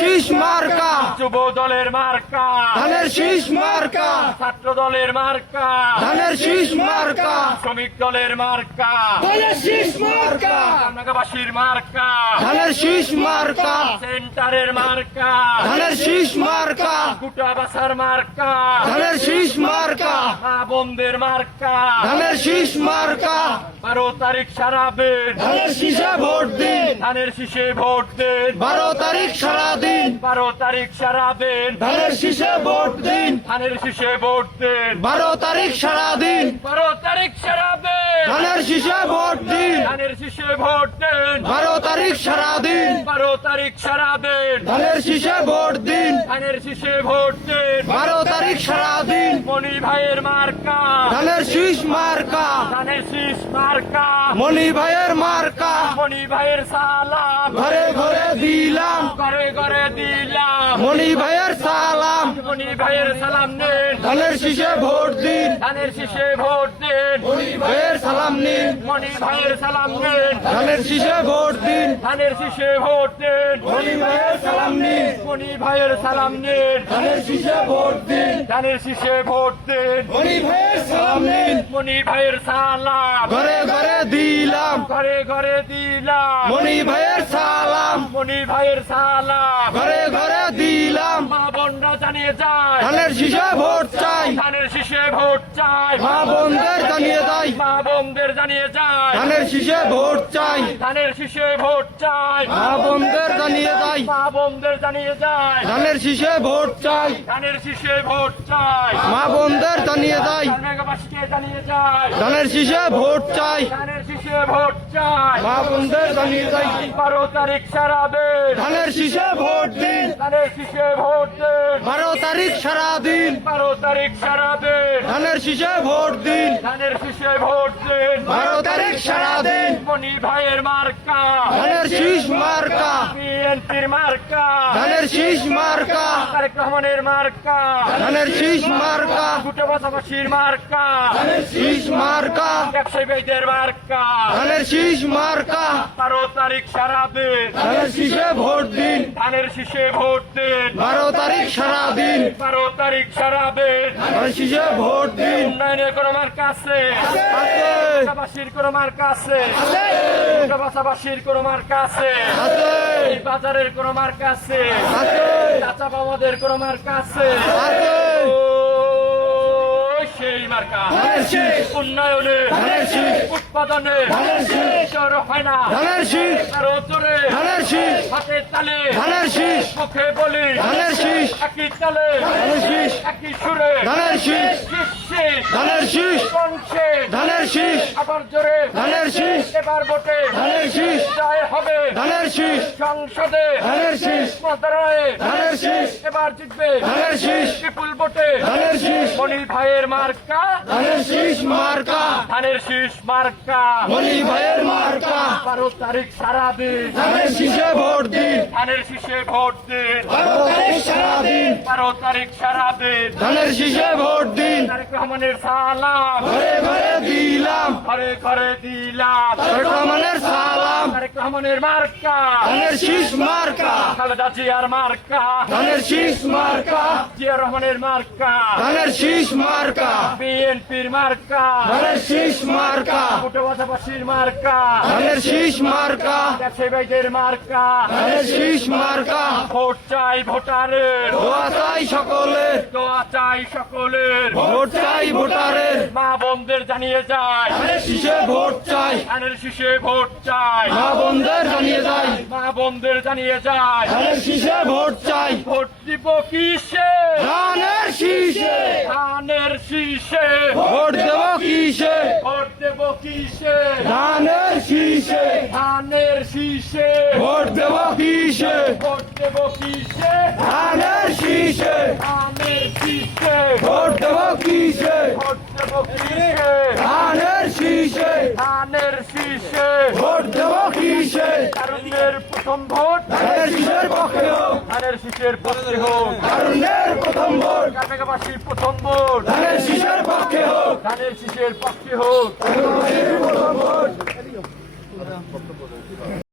শীষ মার্কা। যুব দলের মার্কা। ধানের শীষ মার্কা। ছাত্র দলের মার্কা। ধানের শীষ মার্কা। শ্রমিক দলের মার্কা। ধানের শীষ মার্কা। ঢাকাবাসীর মার্কা। ধানের শীষ মার্কা। সেন্টারের মার্কা। ধানের শীষ মার্কা। কুটাবাসার মার্কা। ধানের শীষ মার্কা মা বোনদের মার্কা। ধানের শীষ মার্কা। বারো তারিখ সারাবেন ধানের শীষে ভোট দিন। ধানের শীষে ভোট দেন। বারো তারিখ সারাদিন বারো তারিখ সারাবেন ধানের শীষে ভোট দিন। ধানের শীষে ভোট দেন। বারো তারিখ সারাদিন বারো তারিখ সারাবেন ধানের শীষে ভোট দিন। ধানের শীষে ভোট দেন। বারো তারিখ সারাদিন বারো তারিখ সারাবেন ধানের শীষে ভোট দিন। ধানের শীষে ভোট দেন বারো তারিখ সারাদিন মনি ভাইয়ের মার্কা। ধানের শীষ মার্কা। ধানের শীষ মার্কা। মনি ভাইয়ের মার্কা। মনি ভাইয়ের সালা ঘরে ঘরে দিলাম ঘরে ঘরে দিলাম। মনি ভাইয়ের সালাম। মনি ভাইয়ের সালাম নেন। ধানের শীষে ভোট দিন। ধানের শীষে ভোট দেন। মনি ভাইয়ের সালাম নিন। মনি ভাইয়ের সালাম নেন। ধানের শীষে ভোট দিন। ধানের শীষে ভোট দেন। মনি ভাইয়ের সালাম নিন। মনি ভাইয়ের সালাম নেন। ধানের শীষে ভোট দিন। ধানের শীষে ভোট দেন। মনি ভাইয়ের সালাম নিন। মনি ভাইয়ের সালাম। ঘরে ঘরে দিলাম। মনি ভাইয়ের সালাম। মনি ভাইয়ের সালাম। ঘরে ঘরে দিলাম। মা বোনরা জানিয়ে যায়। ধানের শীষে ভোট চাই। ধানের শীষে ভোট চাই। মা বোনদের জানিয়ে দেয় মা বোনদের জানিয়ে যায়। ধানের শীষে ভোট চাই। ধানের শীষে ভোট চাই। মা বোনদের জানিয়ে দেয় মা বোনদের জানিয়ে যায়। ধানের শীষে ভোট চাই। ধানের শীষে ভোট চাই। মা বোনদের জানিয়ে যায় ধানের শীষে ভোট চাই। ধানের শীষে ভোট চাই। মা বোনদের জানিয়ে বারো তারিখ সারাবেন ধানের শীষে ভোট দিন। ধানের শীষে ভোট দেন। বারো তারিখ সারাদিন বারো তারিখ সারাবেন ধানের শীষে ভোট দিন। ধানের শীষে ভোট দেন। বারো তারিখ সারাদিন মনি ভাইয়ের মার্কা। ধানের শীষ মার্কা। বিএনপির মার্কা। ধানের শীষ মার্কা। তারেক রহমানের মার্কা। ধানের শীষ মার্কা দুটো পাশাপাশির মার্কা। শীষ মার্কা। ব্যবসায়ী ভাইদের মার্কা। ধানের শীষ মার্কা। বারো তারিখ সারাবেন ধানের শীষে ভোট দিন। ধানের শীষে ভোট দেন। বারো তারিখ সারাদিন বারো তারিখ সারাবেন ধানের শীষে ভোট দিন। উন্নয়নের কোনো মার্কা আছে? ঢাকাবাসীর কোনো মার্কা আছে? ঢাকাবাসীর কোনো মার্কা আছে? বাজারের কোনো মার্কা আছে? চাচা বাবাদের কোনো মার্কা আছে। সেই মার্কা উন্নয়নে উৎপাদনে শীষ ঈশ্বর হয় না শীষ আরও জোরে শীষ হাতে তালে মুখে বলি একই তালে একই সুরে শীষ শীষ ধানের শীষ। আবার জোরে ধানের শীষ। এবার ভোটে ধানের শীষ। জয় হবে। ধানের শীষ। সংসদে ধানের শীষ। মন্ত্রণালয়ে ধানের শীষ। এবার জিতবে। ধানের শীষ। বিপুল ভোটে। ধানের শীষ। মনি ভাইয়ের মার্কা। ধানের শীষ মার্কা। ধানের শীষ মার্কা। মনি ভাইয়ের মার্কা। বারো তারিখ সারাদিন ধানের শীষে ভোট দিন। ধানের শীষে ভোট দিন। বারো তারিখ সারাদিন বারো তারিখ সারাদিন ধানের শীষে ভোট দিন। তারেক রহমানের সালাম। ঘরে ঘরে দিলাম। ঘরে ঘরে দিলাম। রহমানের সালাম। রহমানের মার্কা। ধানের শীষ মার্কা। খালেদা জিয়ার মার্কা। ধানের শীষ মার্কা। জিয়া রহমানের মার্কা। ধানের শীষ মার্কা। বিএনপির মার্কা। ধানের শীষ মার্কা। পাশাপাশির মার্কা। ধানের শীষ মার্কা। ব্যবসায়ী ভাইদের মার্কা। ধানের শীষ মার্কা। ভোট চাই ভোটারের। দোয়া চাই সকলের। দোয়া চাই সকলের। ভোট চাই ভোটারের। মা বোনদের জানিয়ে যায় ধানের শীষে ভোট চাই। ধানের শীষে ভোট চাই। মা বোনদের জানিয়ে যাই। মা বোনদের জানিয়ে যায় ধানের শীষে ভোট চাই। ভোট দিব কিসে? ধানের শীষে। ধানের শীষে। ভোট দেব কিসে? ভোট দেব কিসে? ধানের শীষে। ধানের শীষে। ভোট দেব কিসে? ভোট দেব কিসে? ধানের শীষে। ধানের শীষে। ভোট দেব কিসে? ভোট ধানের শীষে। ধানের শীষে। ভোট দেব কিসে? তারুণ্যের প্রথম ভোট। ধানের শীষের পক্ষে হোক। ধানের শীষের পক্ষে হোক। তারুণ্যের প্রথম ভোট। কাটাকাবাসী প্রথম ভোট। ধানের শীষের পক্ষে হোক। ধানের শীষের পক্ষে হোক। প্রথম ভোট।